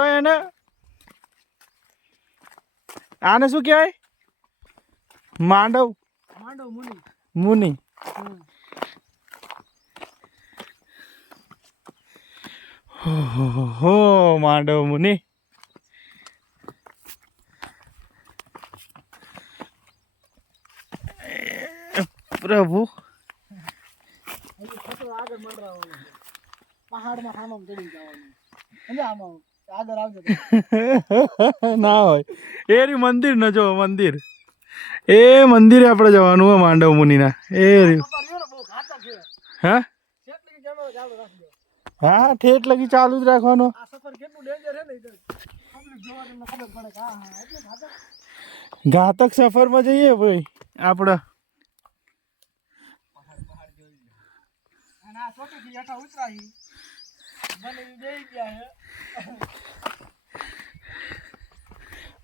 કહેવાય એને? આને શું કહેવાય? માંડવ મુનિ. હો માંડવ મુનિ. પ્રભુ ના હોય એ મંદિર ન જો મંદિર એ મંદિરે આપણે જવાનું હોય માંડવ મુનિના એ હા હા ઠેઠ લગી ચાલુ જ રાખવાનો. ઘાતક સફરમાં જઈએ ભાઈ આપણે.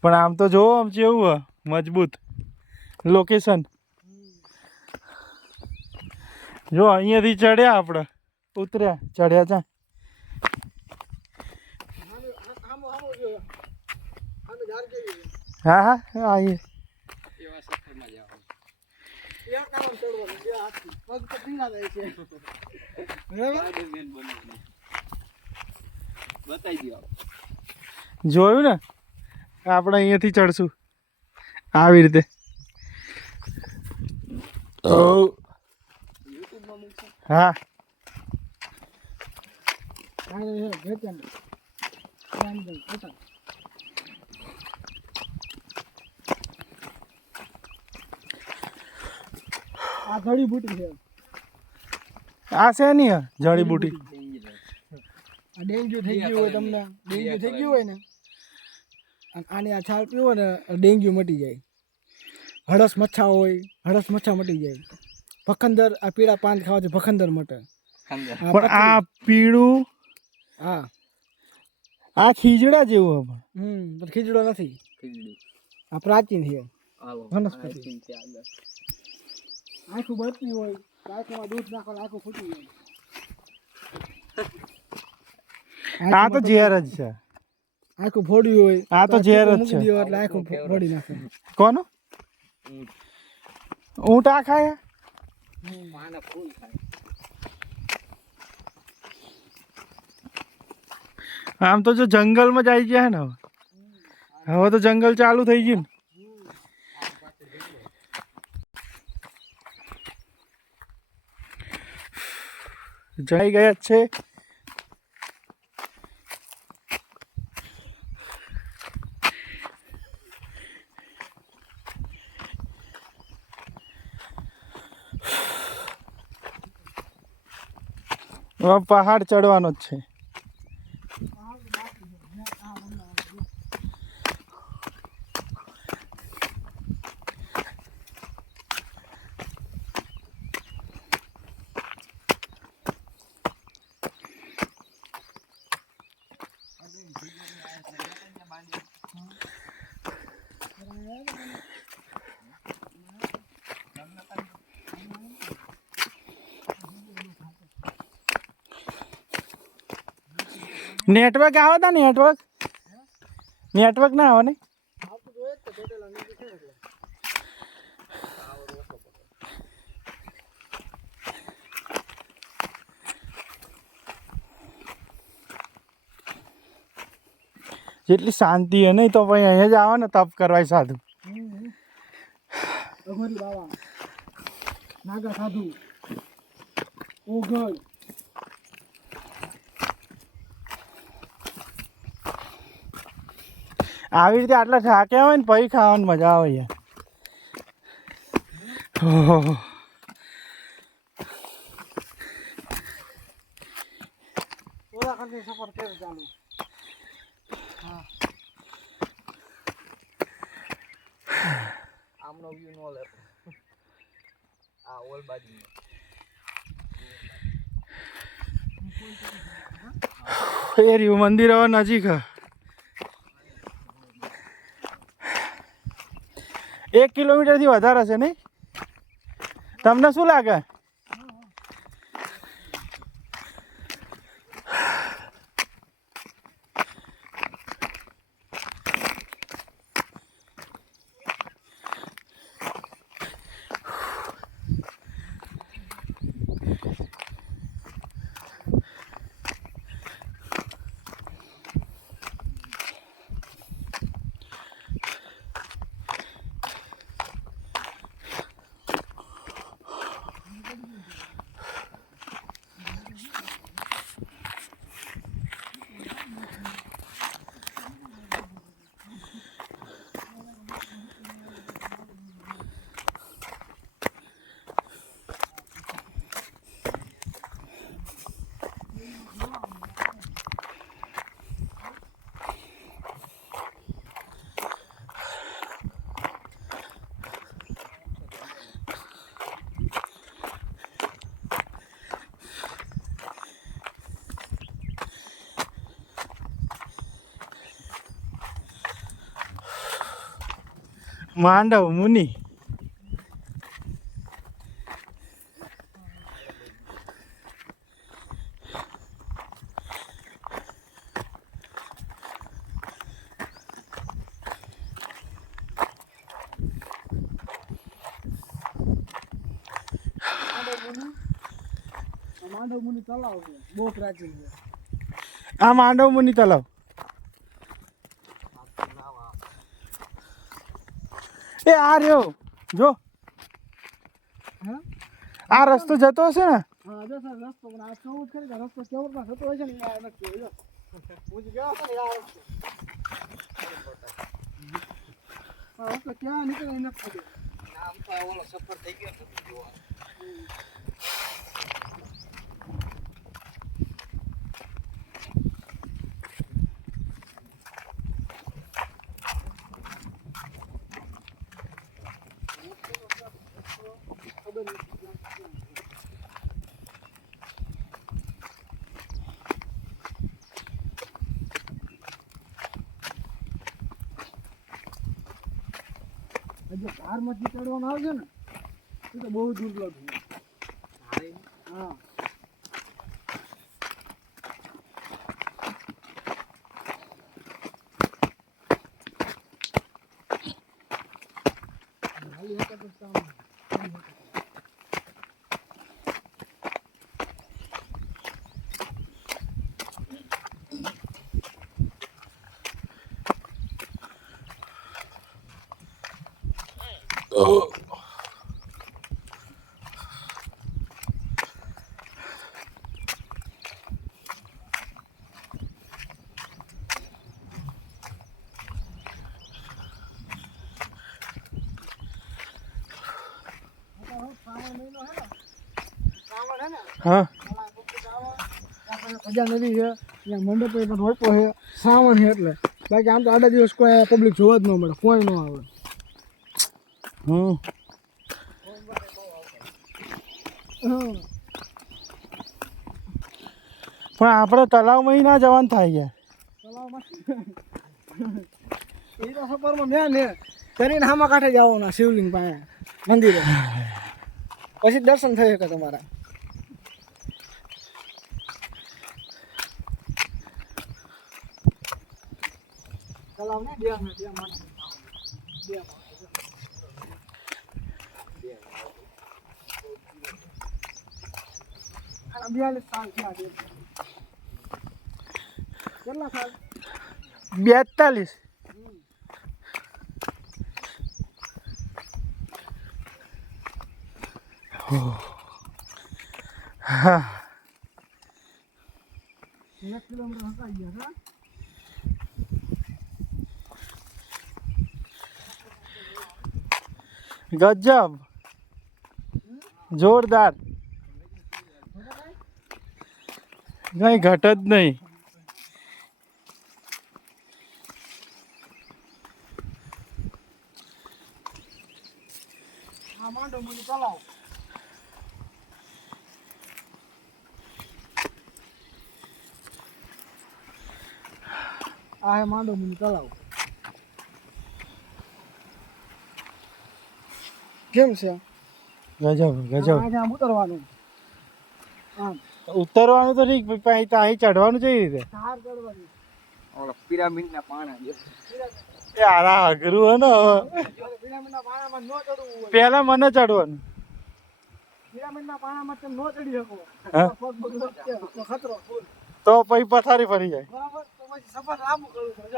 પણ આમ તો જોવો આમ કેવું મજબૂત લોકેશન. જો અહીંયાથી ચડ્યા આપણે ઉતર્યા ચડ્યા ચા. હા હા આવીએ. જોયું ને આપણે અહીંયાથી ચડશું આવી રીતે. હા આ જડીબુટી છે. આ છે નહીં જડીબુટી. ડેન્ગ્યુ થઈ ગયું હોય તમને, ડેન્ગ્યુ થઈ ગયું હોય ને આની આ છાલ પીવો ને ડેન્ગ્યુ મટી જાય. હળસ મચ્છા હોય હળસ મચ્છા મટી જાય. ભખંદર આ પીળા પાન ખાવાથી ભખંદર મટે. પણ આ પીળું હા આ ખીજડા જેવું. પણ ખીજડો નથી, આ પ્રાચીન છે વનસ્પતિ. આખું બળતી હોય આંખમાં દૂધ નાખો આખું ફૂટી જાય. આ તો ઝેર જ છે. આખું ફોડ્યું હોય આ તો ઝેર જ છે એટલે આખું ફોડી નાખે. કોનો ઊંટ આ ખાય? આમ તો જો જંગલમાં જ આવી ગયા ને હવે તો જંગલ ચાલુ થઈ ગયું ને. જઈ ગયા છે. પહાડ ચડવાનો જ છે. નેટવર્ક આવે તા નેટવર્ક ના આવે ને. જેટલી શાંતિ હે નહીં તો ભાઈ અહીંયા જ આવે ને તપ કરવાય સાધુ. નાગા સાધુ ઓઘડ આવી રીતે આટલા થાક્યા હોય ને પછી ખાવાની મજા આવે યાર. સફર કેવું ચાલુ? આમનો વ્યૂ નો લે આ ઓલ બાજુ એ રહ્યું મંદિર હવે નજીક. 1 કિલોમીટરથી વધારે છે નહીં? તમને શું લાગે? માંડવ મુનિ. માંડવ મુનિ તળાવ છે, બહુ પ્રાચીન છે. આ માંડવ મુનિ તલાવ. એ આ રહ્યો જો, હા આ રસ્તો જતો હશે ને. હા જો સર રસ્તો પણ આ ચૌદ કરી કે રસ્તો કેવો માં થતો હોય છે ને આ નથી જોયો. હું જ ગયો હતો ને આ રસ્તો. આ રસ્તો ક્યાં નીકળે એને ખબર. આમ તો ઓલો સફર થઈ ગયો નથી જોવા. જો ધારમાંથી ચડવાનું આવશે ને એ તો બહુ દુર્લભ છે. હા હા ખજા નદી છે ત્યાં મંડપ પણ રોપો છે શ્રાવણ છે એટલે બાકી આમ તો આડા દિવસ કોઈ પબ્લિક જોવા જ ન મળે કોઈ ન આવે. પણ આપણે તલાવમાં ના જવાનું થાય યાર. તલાવમાં એ તો સફરમાં મેં ને કરીને હામા કાંઠે જવાના શિવલિંગ પાસે મંદિરે પછી દર્શન થઈ શકે તમારા. તલાવ ને બે માણસ 42 સાલ થયા છે. કેટલા સાલ? 42. હા 1 કિલોમીટર હકાઈ ગયા છે. ગજબ જોરદાર, કઈ ઘટ જ નહીં. આ માંડવ મુનિ તલાવ. આ માંડવ મુનિ તલાવ કેમ છે? ગજબ ગજબ. આમ ઉતરવાનું આમ ઉતરવાનું તો ઠીક, અહીં ચડવાનું કઈ રીતે? ધાર ચડવાની ઓલો પિરામિડના પાણા જે યાર આ અઘરું હે ને. પિરામિડના પાણામાં ન ચડવું હોય. પહેલા મને ચડવાનું. પિરામિડના પાણામાં તમે ન ચડી શકો. હા? પગ બગડે તો ખતરો ફૂલ. તો પછી પથારી ફરી જાય. બરાબર, તો પછી સફર લાંબુ કરવું પડે.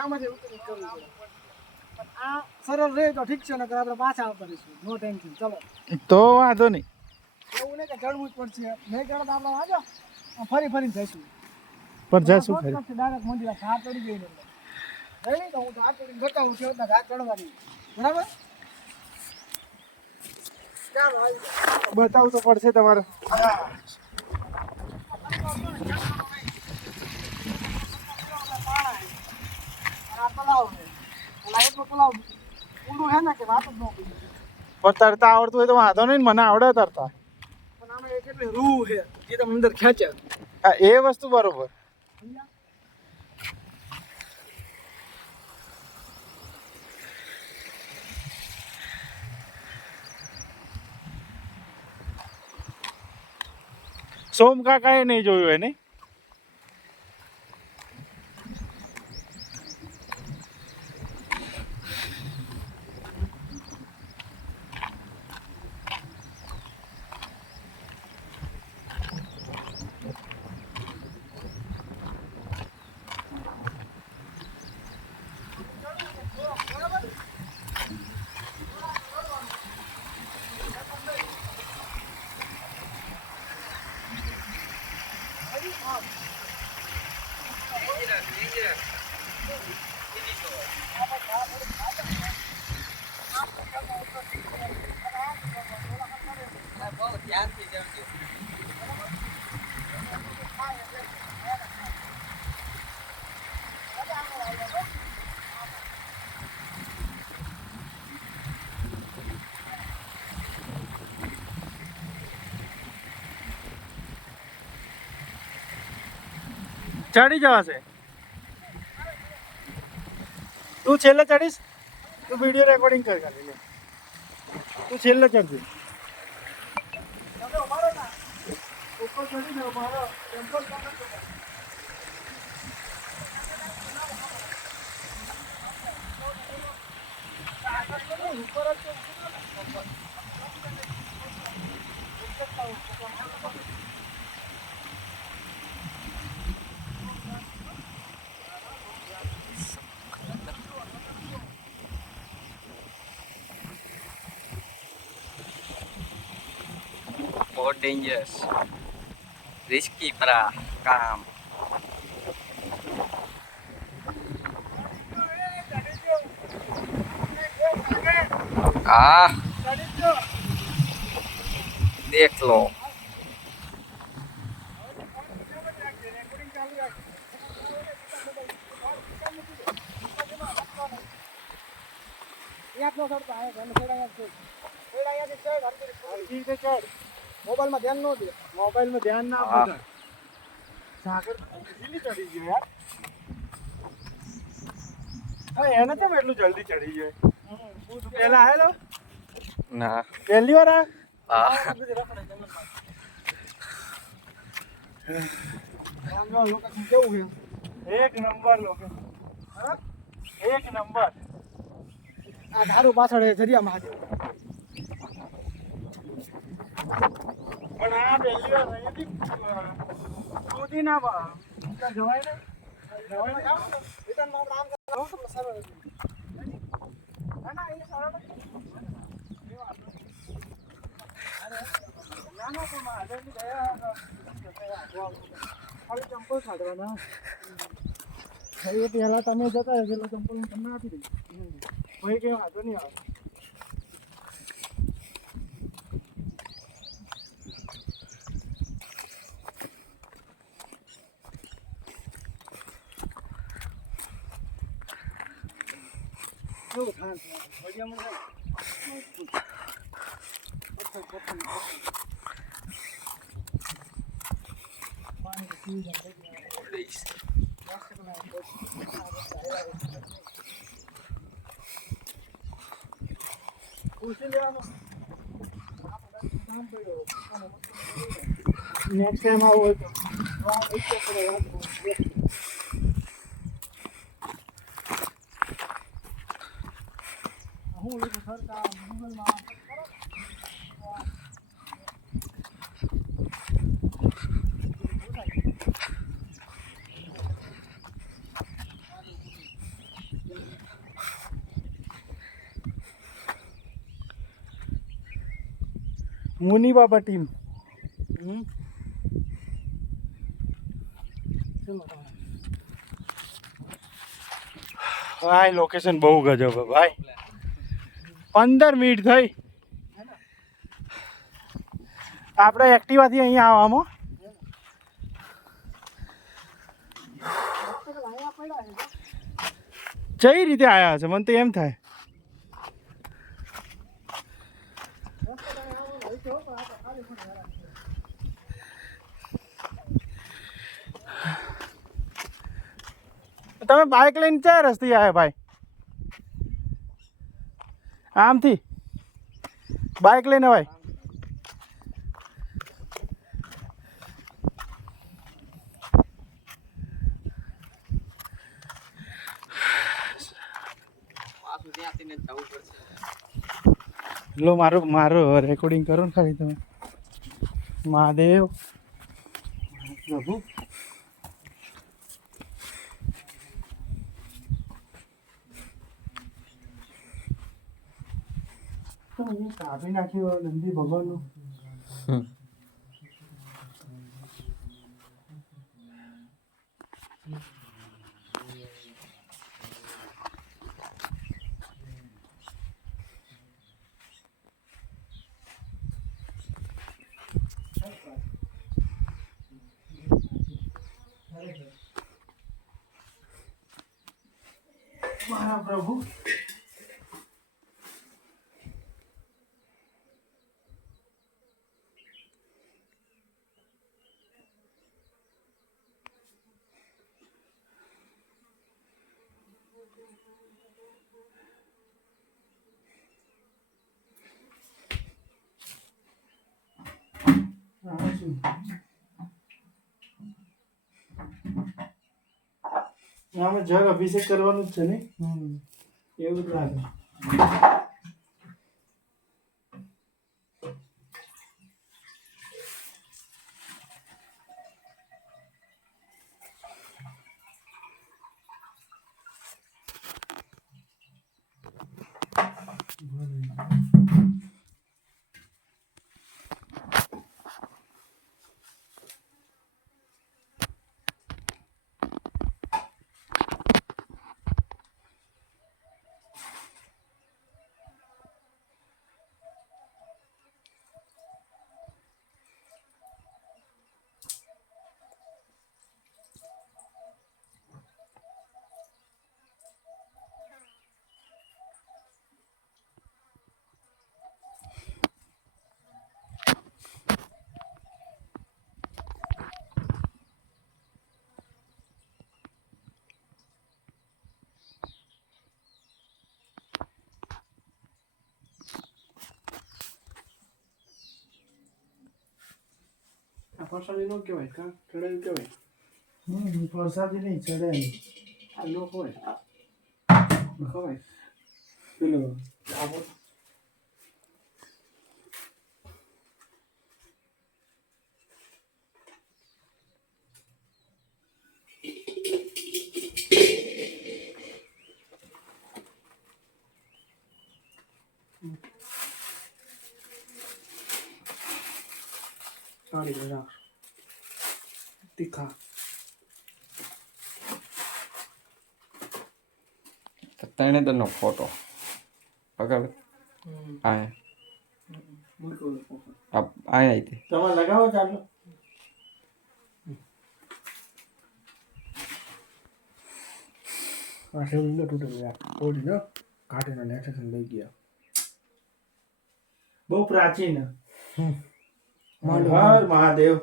આમાંથી ઉતરી કરવું પડે. પણ આ સરળ રહે તો ઠીક છે, ને આપણે પાછા આવતા રહીશું. નો ટેન્શન. ચલો તો વાંધો નહીં. એવું નહીં કે ચડવું જ પડશે. નહીં ચડો તો આપણે વાંચો ફરીને જઈશું. પણ જશું ખરી. ડાયરેક્ટ મંદિર ઘાટ ચડી ગઈ એટલે નહીં તો હું ઘાટ ચડીને બતાવું છું ઘાટ ચડવાની. બરાબર, ચાલો બતાવવું તો પડશે તમારે. પણ તરતા આવડતું હોય તો વાંધો નહીં, મને આવડે તરતા. પણ આમાં કેટલી રૂહ છે જે તમે અંદર ખેંચે. હા એ વસ્તુ બરોબર. સોમ કાકાએ નહીં જોયું એને. ચડી જવાશે. તું છેલ્લે ચડીશ. તું વિડીયો રેકોર્ડિંગ કર ખાલી લે. તું છેલ્લે ચડજે. ઉપર ચડી જાવ મારો ટેમ્પલ बहुत डेंजरस रिस्की para काम देख लो મોબાઈલમાં ધ્યાન ન દે. મોબાઈલમાં ધ્યાન ના આપો. સાગર તો easily ચડી ગયો યાર. હા એને કેમ એટલું જલ્દી ચડી જાય? તું પહેલા આવેલો? ना પહેલી વાર આ आ લોકેશન કેવું છે? એક નંબર લોકેશન. હા? એક નંબર. આ ધારું પાછળ જરિયા મહાદેવ. પણ આ પહેલી વાર અહીંયાથી કૂદી ના પા ત્યાં જવાય ને. જવાય ને. રિટર્નમાં આપણે આમ કરો તમને સરળ રહેશે. ના ના એ સરળ નથી. ના ના પણ મહાદેવની દયા ખાલી ચંપલ કાઢવાના. એ પહેલા તમે જતા હશો એટલે ચંપલ હું તમને આપી દઈશ. ભાઈ કઈ વાંધો નહીં આવે. કેવું થાય છે? વડિયામાં જાય. પાણી પી જાય. ખુશી લેવાનું. નેક્સ્ટ ટાઈમ આવું હોય તો હું લોકો સરકાર ગૂગલમાં મુની બાબા ટીમ. ભાઈ લોકેશન બહુ ગજબ છે ભાઈ. 15 મિનિટ થઈ આપણે એક્ટિવાથી અહીંયા આવવામાં. કઈ રીતે આવ્યા છે મને તો એમ થાય. તમે બાઇક લઈને ક્યાં રસ્તે આવ્યા ભાઈ? આમથી બાઇક લઈને ભાઈ લો મારો રેકોર્ડિંગ કરો ને ખાલી તમે. મહાદેવ પ્રભુ કાપી નાખ્યું નંદી ભગવાનનું. મારા પ્રભુ આમાં જગ અભિષેક કરવાનું જ છે ને. એવું જ લાગે. પ્રસાદી નો કહેવાય કા ચડાયું કહેવાય. પ્રસાદી નહીં ચડાયું. આ નો હોય ખવાય પેલો આવો. સારી બધા તીખા તને તો નો ફોટો પકડ આ આય તે તમે લગાવો ચાલો. આ શેવડી નો તૂટે યાર. ઓડી નો કાઢીને નેક્શન લઈ ગયા. બહુ પ્રાચીન. હર મહાદેવ.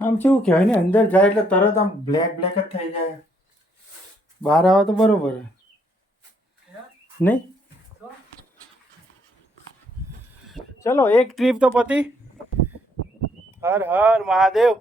આમ કેવું કહેવાય ને અંદર જાય એટલે તરત આમ બ્લેક જ થઈ જાય. બહાર આવે તો બરોબર નહીં. ચલો એક ટ્રીપ તો પતી. હર હર મહાદેવ.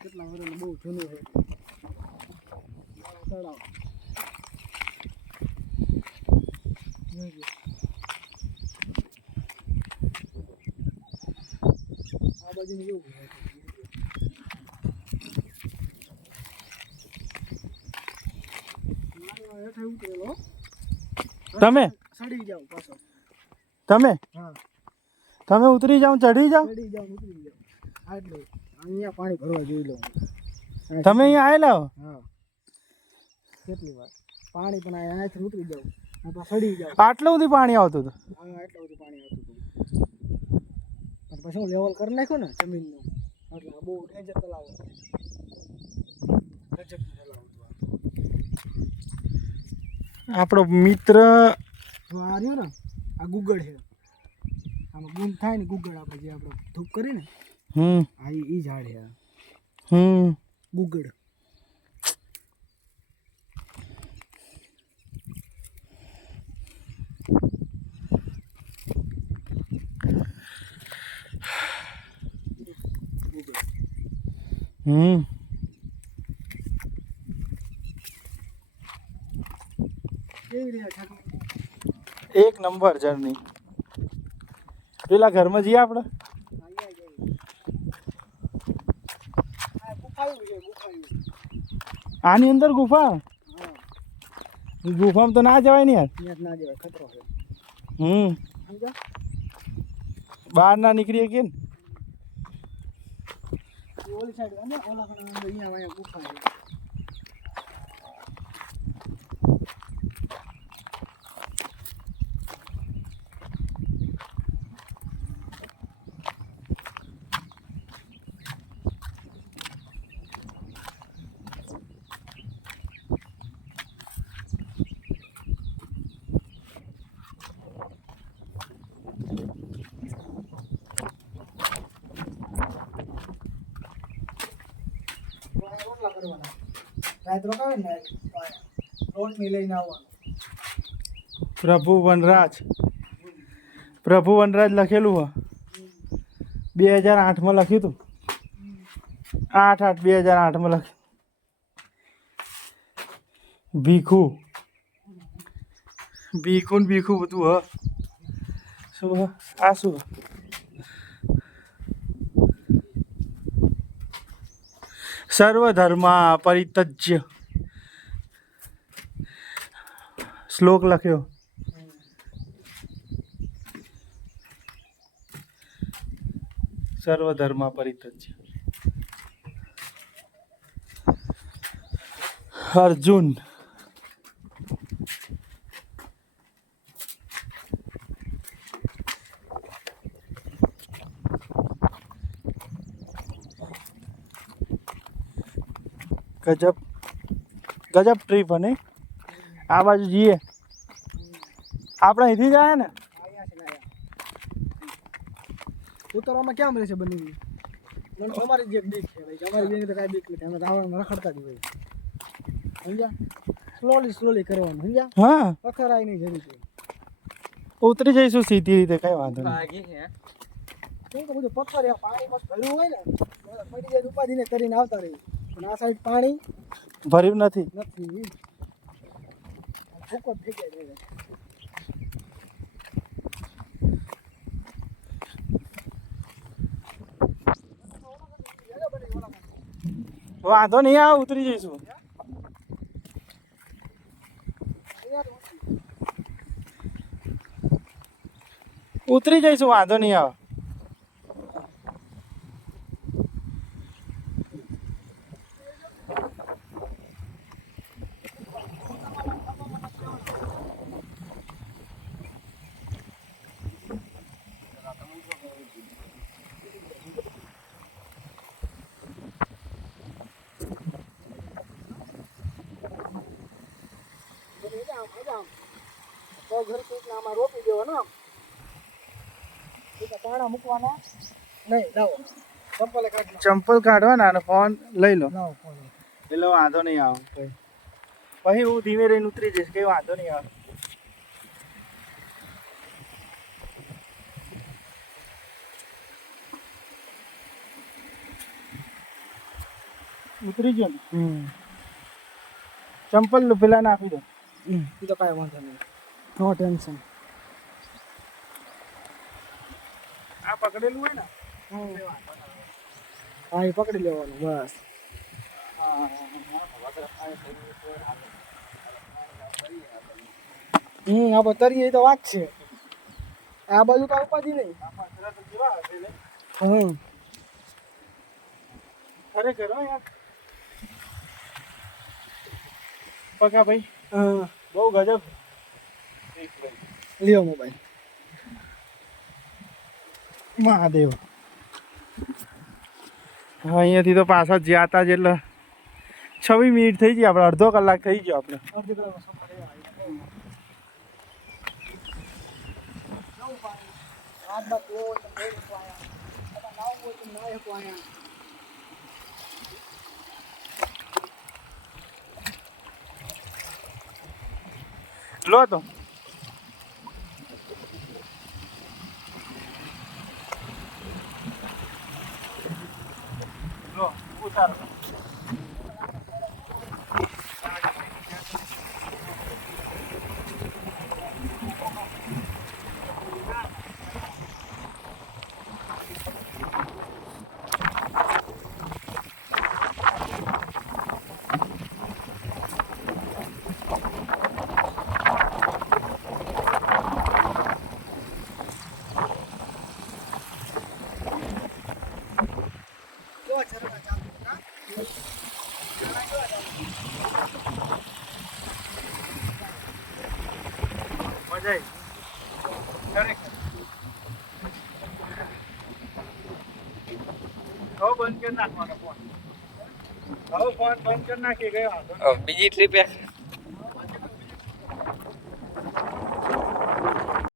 કેટલા વર્ષ બહુ જૂનું છે તળાવ. આ બાજુ કેવું હેઠે ઉતરેલો તમે સડી જાવ પાછો. તમે હા તમે ઉતરી જાઓ ચઢી જાઓ સડી જાવ ઉતરી જાવ. આટલે અહીંયા પાણી ભરવા જોઈ લો. તમે અહીંયા આવેલા હો હા કેટલી વાર પાણી પણ અહીંયાથી ઉતરી જાવ આ તો સડી જાવ. આટલું બધું પાણી આવતું હતું હા એટલું બધું પાણી આવતું હતું. અને પછી હું લેવલ કરી નાખ્યો ને જમીનનું એટલે બહુ ડેન્જર તલાવ હતું. ગજબનું તલાવ હતું આ. આપણો મિત્ર જો આ રહ્યો ને આ ગુગળ છે. આમાં ગુમ થાય ને ગુગળ આપણે જે આપણે ધૂપ કરીએ ને આ ઈ ઝાડ છે આ. ગુગળ. કેવી રહ્યા ઠાકોર? એક નંબર જર્ની પેલા ઘરમાં જઈએ આપણે અહીંયા જઈએ. આ ગુફાયું છે ગુફાયું. આની અંદર ગુફા હા ગુફામાં તો ના જવાય ને યાર ત્યાં જ ના જવાય ખતરો છે. સમજા? બહાર ના નીકળીએ કે ને એ ઓલી સાઈડ અને ઓલા પણ અહીંયા ગુફા છે. રોટલા કરવાના. રાત રોકાવે ને રોટલી લઈને આવવાનું. પ્રભુ વનરાજ લખેલું હો 2008માં લખ્યું હતું 8/8/2008માં લખ્યું ભીખું ને ભીખું બધું હ શું હ આ શું સર્વધર્મા પરિત્યજ્ય શ્લોક લખ્યો સર્વધર્મા પરિત્યજ્ય અર્જુન ગજબ ટ્રીપ અને આ બાજુ જઈએ આપણે અહીંથી જાય ને અહીંયાથી લાયા. ઉતરવામાં ક્યાં મળે છે બની? મને અમારી જ એક બીક છે ભાઈ. અમારી બેન તો કાંઈ બીક નથી. અમે ધાવામાં રખડતા જ હોય. સમજ્યા? સ્લોલી કરવાનું. સમજ્યા? હા પથરાય નહીં જરૂર છે. ઉતરી જઈશું સીધી રીતે કઈ વાંધો નહીં કેમ કે બધું પથ્થર પાણી મસ્ત ભર્યું હોય ને પડી જાય ઉપાધિને કરીને આવતા રહી. પણ આ સાઈડ પાણી ભર્યું નથી નથી. ભૂકો થઈ જાય છે. વાંધો નહીં આ ઉતરી જઈશું ઉતરી જઈશું વાંધો નહીં આવે ઘર સુધી આમાં રોપી દેવાનો આમ પાણા મૂકવાના નહીં. લાવો ચંપલે કાઢી ચંપલ કાઢવાના અને ફોન લઈ લો લાવો ફોન. એટલે વાંધો નહીં આવે પછી હું ધીમે રહીને ઉતરી જઈશ કઈ વાંધો નહીં આવે ઉતરી ગયો ને ચંપલ પેલા નાખી દો એ તો કાંઈ વાંધો નહીં. નો ટેન્શન. આ પકડેલું હોય ને હા એ પકડી લેવાનું બસ. આપણે તરીએ એ તો વાત છે. આ બાજુ તો ઉપાધિ નહીં. આ પાછળ તો કેવા હશે ને હમ ખરેખર હો યાર પકા ભાઈ હા બહુ ગજબ લ્યો મોબાઈલ. મહાદેવ હવે અહીંયાથી તો પાછા જ્યાં હતા જ એટલે 26 મિનિટ થઈ ગઈ આપણે અડધો કલાક થઈ ગયો આપણે અડધી કલાક વસમાં પડે હાથ બાત ધોવો તો ધોઈ શકો આયા. અથવા નાવું હોય તો નાહી શકો આયા. લો તો લો ઉતારો કેવા ઝરણા ચાલુ હતા. મજા આવી ખરેખર હવે બંધ કરી નાખવાનો ફોન હવે ફોન બંધ કરી નાખી ગયો બીજી ટ્રીપ